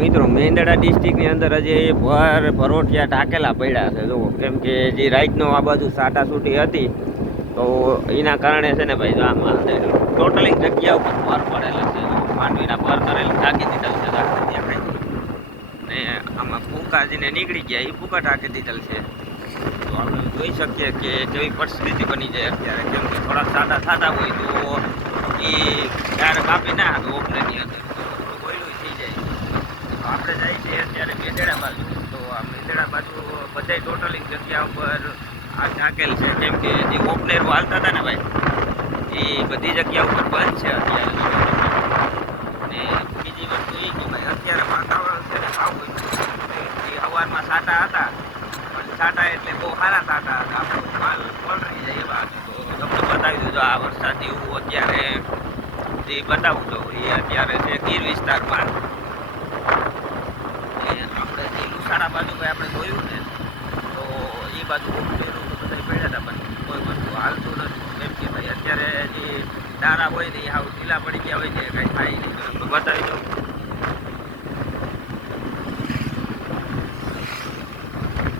મિત્રો, મેંદડા ડિસ્ટ્રિક્ટની અંદર હજી ભર ભરોટિયા ઢાકેલા પડ્યા છે. જુઓ, કેમ કે જે રાઈટનો આ બાજુ સાટાસૂટી હતી, તો એના કારણે છે ને ભાઈ આમ ટોટલી જગ્યા ઉપર ભર પડેલા છે. માંડવીના ભર કરેલ, ઢાંકી દીધેલ છે ને આમાં ફૂંકાજીને નીકળી ગયા એ ફૂંકા ઢાંકી દીધેલ છે. તો આપણે જોઈ શકીએ કે કેવી પરિસ્થિતિ બની જાય અત્યારે. કેમ કે થોડા સાદા થતા હોય, તો એ ક્યારે કાપી ના ઓપરેની અંદર તો થોડું કોયલું થઈ જાય તો આપણે જઈએ છીએ અત્યારે મેંદડા બાજુ. તો આ મેંદડા બાજુ બધાય ટોટલી જગ્યા ઉપર આ ઢાંકેલ છે. જેમ કે જે ઓપનેર હાલતા હતા ને ભાઈ, એ બધી જગ્યા ઉપર બંધ છે અત્યારે. અને બીજી વસ્તુ એ કે ભાઈ, અત્યારે વાતાવરણ છે ને સાવ એ હવારમાં સાટા હતા, પણ સાટા એટલે બહુ સારા સાટા હતા. આપણો માલ પલળી જાય એવા તો તમને બતાવી દીધો, આ વરસાદ એવું અત્યારે જે બતાવું તો એ અત્યારે છે ગીર વિસ્તારમાં અને આપણે જે લુસાડા બાજુ ભાઈ આપણે જોયું ને, તો એ બાજુ ઓપનેરું બધા પડ્યા હતા, પણ કોઈ વસ્તુ હાલતું નથી. કેમ કે ભાઈ, અત્યારે જે દારા હોય ને, એ હાવ ઢીલા પડી ગયા હોય છે, કાંઈ થાય નહીં. તો બતાવી દઉં.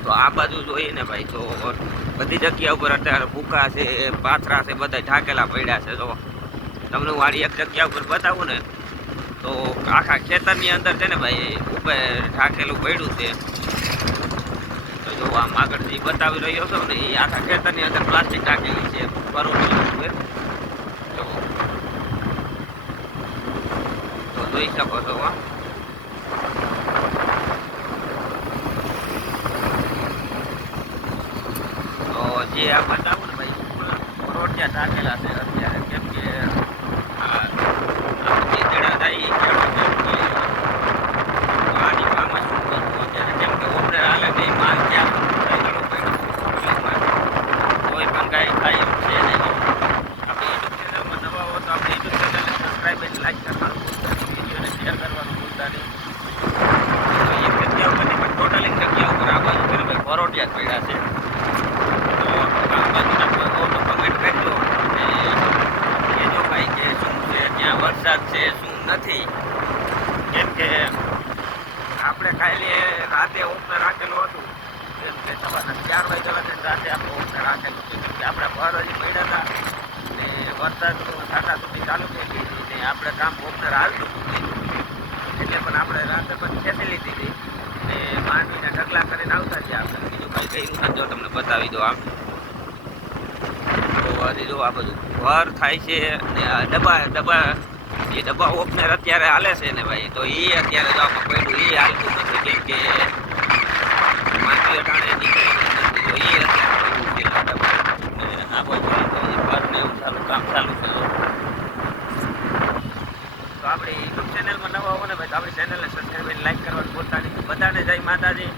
તો આ બાજુ જોઈએ ને ભાઈ, તો બધી જગ્યા ઉપર અત્યારે ભૂકા છે, પાથરા છે બધા ઢાકેલા પડ્યા છે તો તમને હું વાળી એક જગ્યા ઉપર બતાવું ને તો આખા ખેતરની અંદર છે ને ભાઈ ઉપર ઢાંકેલું પડ્યું છે. તો જો આમ આગળ જે બતાવી રહ્યો છો ને એ આખા ખેતરની અંદર પ્લાસ્ટિક ઢાંકેલી છે બરોબર છે તો જોઈ શકો છો, હા. તો જે આ બતાવું ને ભાઈ રોડ ત્યાં ઢાંકેલા છે અત્યારે, કેમ કે પડ્યો છે નહીં આપણે યુટ્યુબ ચેનલમાં નવા હો તો આપણે યુટ્યુબ ચેનલને સબસ્ક્રાઈબ અને લાઈક કરવાનું ભૂલતા નહીં વિડીયોને શેર કરવાનું ભૂલતા નહીં તો એક જગ્યા ઉપર નહીં પણ ટોટલી જગ્યા ઉપર આ બાજુ છે ને ભાઈ પરોઠિયા જ પડ્યા છે તો આ બાજુના કોઈ હો તો કમેન્ટ કરજો અને કહેજો ભાઈ કે શું છે ત્યાં વરસાદ છે શું નથી. કેમ કે આપણે કાલે રાતે ઓપને રાખેલું હતું. કે સવારના ચાર વાગ્યા રાતે આપણે ઓપને રાખેલું હતું. આપણે ભર હજી પડ્યા હતા. ને વરસાદ સાટા સુધી ચાલુ થઈ ગઈ હતી. ને આપણે કામ ઓપને હાલતું હતું. એટલે પણ આપણે રાતે પછી ખેંચી લીધી હતી. ને માનવીને ઢગલા કરીને આવતા જ આપણે. બીજું કંઈ કર્યું જો તમને બતાવી દો આમ. તો હજી જો આ બધું ભર થાય છે ને દબા ડબ્બા જે ડબ્બા ઓપનર અત્યારે હાલે છે ને ભાઈ. તો એ અત્યારે જો આમાં પડ્યું એ હાલતું નથી. કેમ કે માટી અટાણે નીકળી તો એ અત્યારે આ કોઈ ચાલુ, કામ ચાલુ છે. તો આપણે યુટ્યુબ ચેનલમાં નવા હોવો ને ભાઈ, તો આપણી ચેનલને સબસ્ક્રાઈબ લાઈક કરવાનું બોલતા નહીં. બધાને જય માતાજી.